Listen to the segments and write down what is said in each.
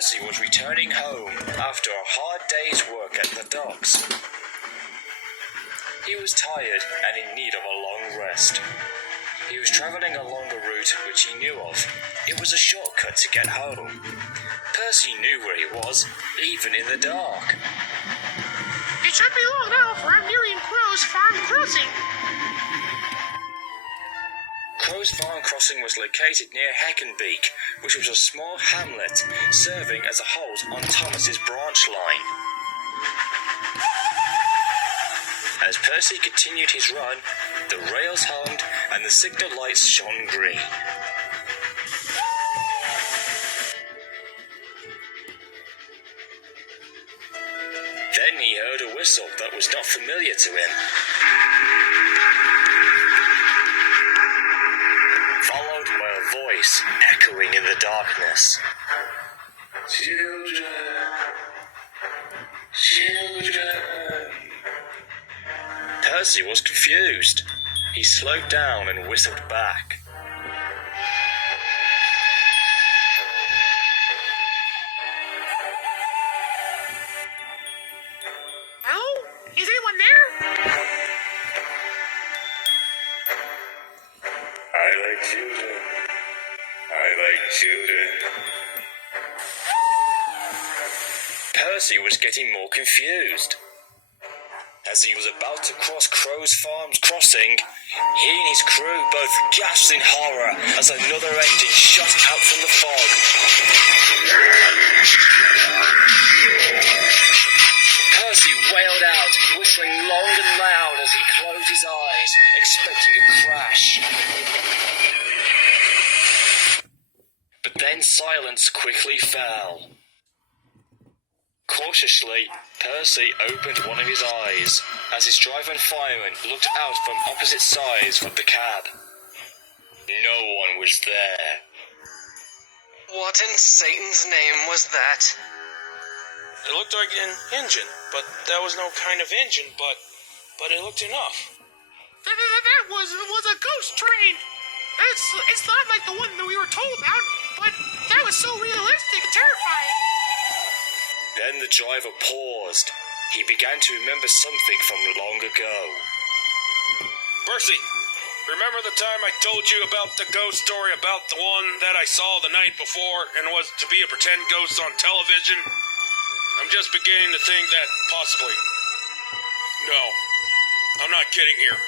Percy was returning home after a hard day's work at the docks. He was tired and in need of a long rest. He was travelling along a route which he knew of. It was a shortcut to get home. Percy knew where he was, even in the dark. It should be long now, for I'm nearing Crow's Farm Crossing. Crow's Farm Crossing was located near Heckenbeak, which was a small hamlet serving as a halt on Thomas's branch line. As Percy continued his run, the rails hummed and the signal lights shone green. Then he heard a whistle that was not familiar to him, followed by a voice echoing in the darkness. Children, children. Percy was confused. He slowed down and whistled back. Hello? Is anyone there? I like children. I like children. Percy was getting more confused. As he was about to cross Crow's Farm's crossing, he and his crew both gasped in horror as another engine shot out from the fog. Percy wailed out, whistling long and loud as he closed his eyes, expecting a crash. But then silence quickly fell. Cautiously, Percy opened one of his eyes as his driver and fireman looked out from opposite sides of the cab. No one was there. What in Satan's name was that? It looked like an engine, but that was no kind of engine, but it looked enough. That was a ghost train. It's not like the one that we were told about, but that was so realistic and terrifying. Then the driver paused. He began to remember something from long ago. Percy, remember the time I told you about the ghost story about the one that I saw the night before and was to be a pretend ghost on television? I'm just beginning to think that possibly. No, I'm not kidding here.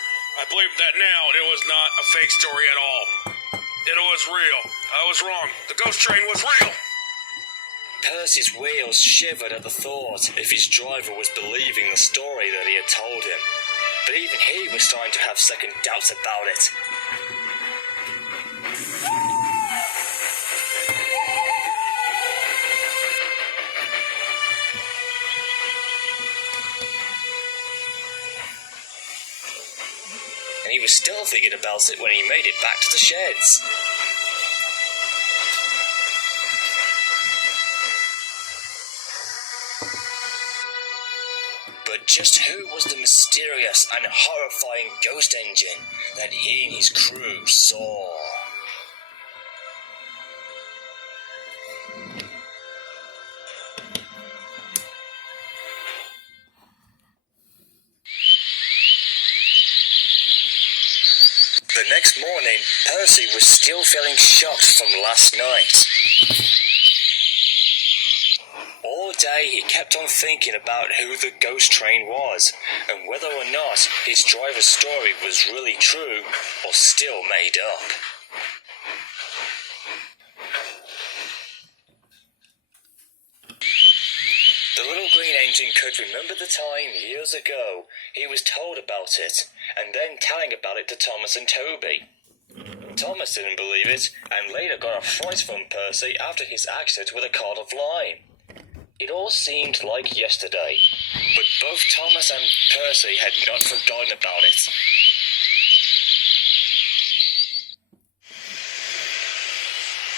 I believe that now it was not a fake story at all. It was real. I was wrong. The ghost train was real. Percy's wheels shivered at the thought if his driver was believing the story that he had told him. But even he was starting to have second doubts about it. And he was still thinking about it when he made it back to the sheds. But just who was the mysterious and horrifying ghost engine that he and his crew saw? The next morning, Percy was still feeling shocked from last night. All day he kept on thinking about who the ghost train was, and whether or not his driver's story was really true or still made up. The little green engine could remember the time years ago he was told about it, and then telling about it to Thomas and Toby. Thomas didn't believe it, and later got a fright from Percy after his accident with a cart of lime. It all seemed like yesterday, but both Thomas and Percy had not forgotten about it.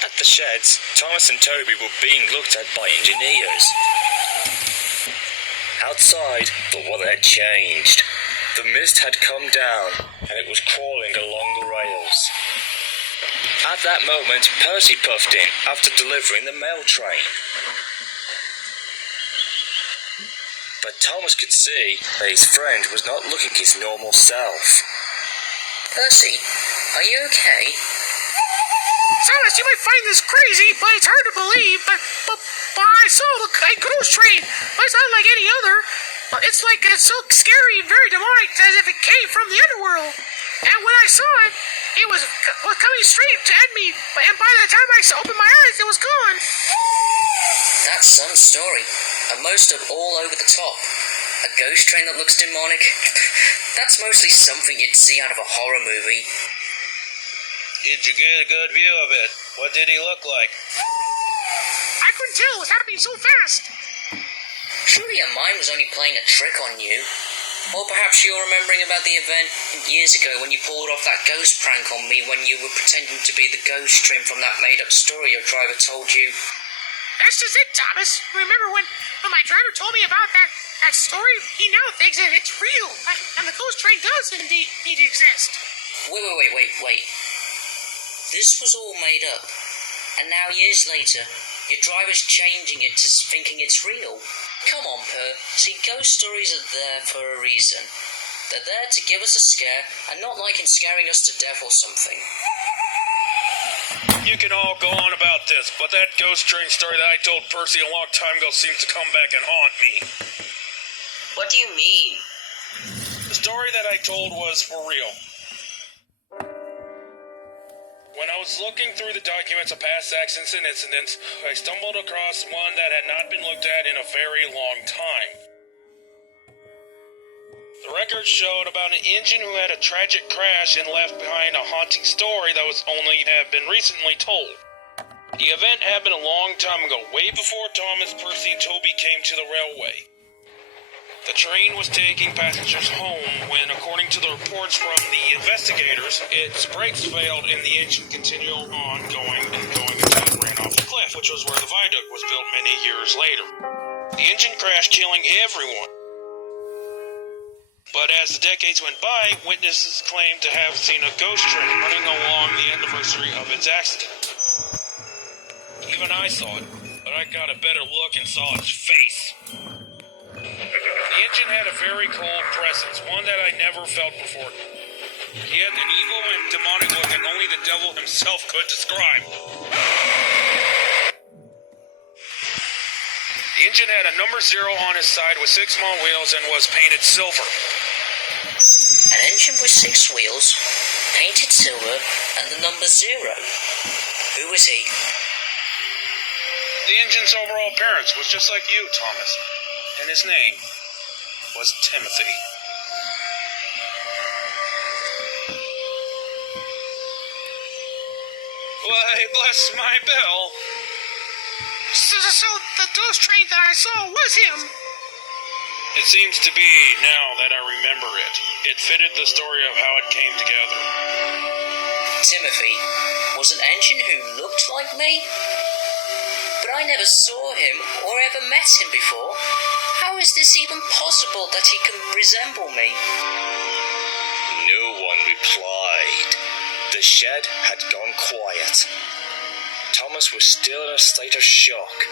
At the sheds, Thomas and Toby were being looked at by engineers. Outside, the weather had changed. The mist had come down, and it was crawling along the rails. At that moment, Percy puffed in after delivering the mail train. But Thomas could see that his friend was not looking his normal self. Percy, are you okay? Silas, you might find this crazy, but it's hard to believe. But I saw a ghost train. But it's not like any other. It's so scary and very demonic, as if it came from the underworld. And when I saw it, it was coming straight at me. And by the time I opened my eyes, it was gone. That's some story. And most of all over the top. A ghost train that looks demonic. That's mostly something you'd see out of a horror movie. Did you get a good view of it? What did he look like? I couldn't tell. It was happening so fast. Surely your mind was only playing a trick on you. Or perhaps you're remembering about the event years ago when you pulled off that ghost prank on me when you were pretending to be the ghost train from that made-up story your driver told you. That's just it, Thomas. Remember when my driver told me about that story? He now thinks that it's real. And the ghost train does indeed exist. Wait. This was all made up. And now years later, your driver's changing it to thinking it's real. Come on, Per. See, ghost stories are there for a reason. They're there to give us a scare and not like in scaring us to death or something. You can all go on about this, but that ghost train story that I told Percy a long time ago seems to come back and haunt me. What do you mean? The story that I told was for real. When I was looking through the documents of past accidents and incidents, I stumbled across one that had not been looked at in a very long time. The records showed about an engine who had a tragic crash and left behind a haunting story that was only have been recently told. The event happened a long time ago, way before Thomas, Percy, and Toby came to the railway. The train was taking passengers home when, according to the reports from the investigators, its brakes failed and the engine continued on going until it ran off the cliff, which was where the viaduct was built many years later. The engine crashed, killing everyone. But as the decades went by, witnesses claimed to have seen a ghost train running along the anniversary of its accident. Even I saw it, but I got a better look and saw its face. The engine had a very cold presence, one that I never felt before. He had an evil and demonic look that only the devil himself could describe. The engine had a number 0 on his side with 6 small wheels and was painted silver. An engine with 6 wheels, painted silver, and the number 0. Who was he? The engine's overall appearance was just like you, Thomas, and his name was Timothy. Why, bless my bell. So the ghost train that I saw was him. It seems to be, now that I remember it. It fitted the story of how it came together. Timothy was an engine who looked like me? But I never saw him or ever met him before. How is this even possible that he can resemble me? No one replied. The shed had gone quiet. Thomas was still in a state of shock.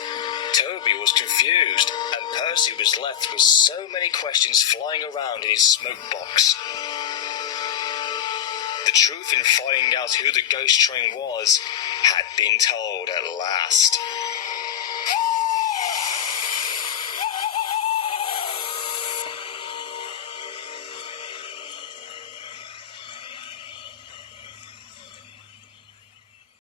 Toby was confused, and Percy was left with so many questions flying around in his smoke box. The truth in finding out who the ghost train was had been told at last.